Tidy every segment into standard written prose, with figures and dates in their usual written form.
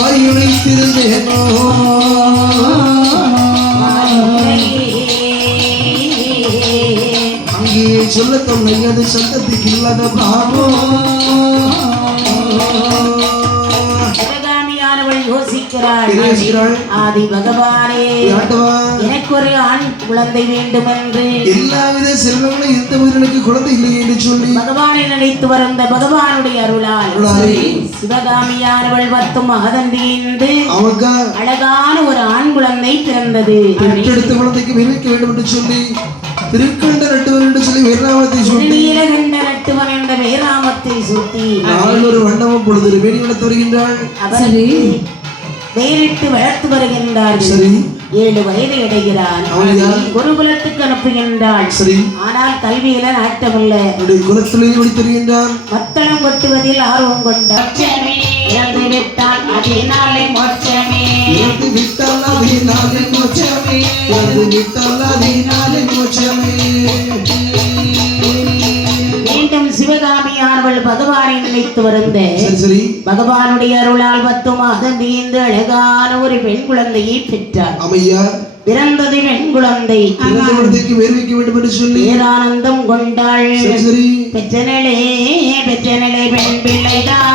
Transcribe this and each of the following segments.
வாய் வைத்திருந்தேனோ அங்கே சொல்ல தொல்லை அது சந்தத்துக்கு இல்லாத பாவம். யோசிக்கிறாள் ஆதி பகவானே எனக்கு ஒரு ஆண் குழந்தை வேண்டும் என்று எல்லாவித செல்வங்களும் எந்த உயிரினுக்கு குழந்தை இல்லை என்று சொல்லி பகவானை நினைத்து வந்த பகவானுடைய அருளால் சிவகாமியானவள் 10 மாதந்திருந்து அழகான ஒரு ஆண் குழந்தை பிறந்தது. பெற்றெடுத்த குழந்தைக்கு விரிவிக்க வேண்டும் என்று சொல்லி திருக்கண்ட நட்டுவன் என்று சொல்லி வேறாமத்தை சூட்டி நீலகண்ட நட்டுவன் என்ற வேறாமத்தை சூட்டி ஒரு வண்ணமும் பொழுது வேடி வளர்த்து வருகின்றாள். வேறிட்டு வளர்த்து வருகின்றார்கள். 7 வயது அடைகிறான். குருகுலத்துக்கு அனுப்புகின்றாள். ஆனால் கல்வியில நாட்டமல்ல. குலத்திலே முடித்திருக்கின்றான். மத்தளம் கொட்டுவதில் ஆர்வம் கொண்டான். இறந்து விட்டால் அதனாலே மோட்சமே. இறந்து விட்டால் அதனாலே மோட்சமே. இறந்து விட்டால் அதனாலே மோட்சமே. மீண்டும் சிவகாமியானவள் பகவானை நினைத்து வருந்த பகவானுடைய அருளால் 10 மாதம் நீந்து அழகான ஒரு பெண் குழந்தையை பெற்றார். பிறந்தது பெண் குழந்தை. பேரானந்தம் கொண்டாள். பெற்றனளே பெற்றனளே பெண் பிள்ளைதான்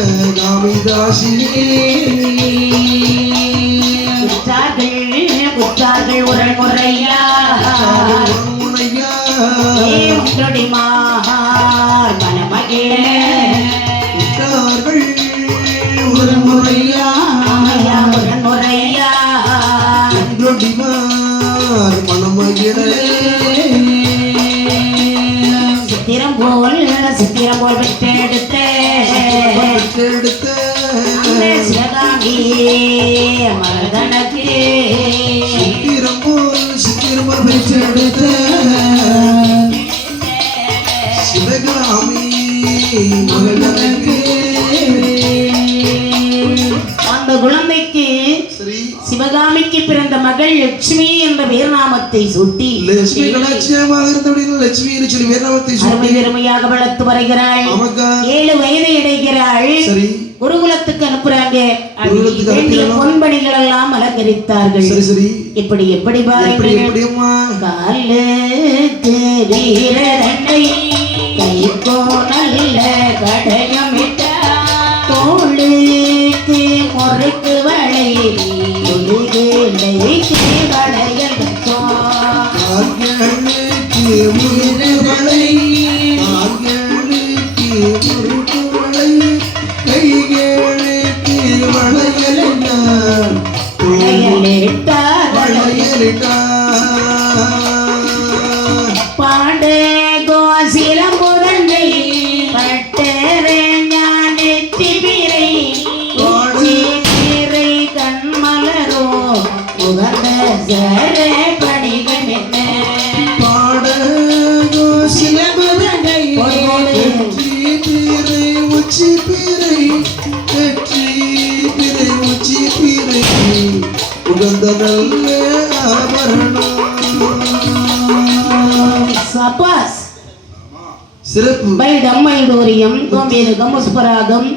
சிவகாமிதாசி குற்றார்கள் உரை முறையா மனமகிழ ஒரு முறையா முறையா மனமகிழ சித்திரம் போல் பெற்றெடுத்த சிவகாமி மரதனுக்கு சித்திரம் போல் பெற்றெடுத்த சிவகாமி மரதனுக்கு அந்த குழந்தைக்கு சிவகாமிக்கு பிறந்த மகள் லட்சுமி என்ற வேர்நாமத்தை சூட்டி பெருமையாக வளர்த்து வருகிறாள். 7 வயதை அடைகிறாள். குருகுலத்துக்கு அனுப்புறாங்க. பொன்பணிகள் எல்லாம் அலங்கரித்தார்கள். இப்படி எப்படி பாருங்கள். காலுக்கு வீரரண்டை கைக்கோ நல்ல கடகமிட்ட தோளுக்கு முறுக்கு வளை பாடு கோசிலம் புரண்டை பட்டரை ஞானத்தி பிறை பிறை கண்மலரோ உகந்த சர பணிகள் என்ன பாட கோசிலம் புரண்டை பிறை உச்சி பிறை வெற்றி பிறை உச்சி பிறை உகந்த நல்ல ஆபரணம். சபாஸ் சிறப்பு பை டம்மைடோரியம் கோமேதகம் புஷ்பராகம்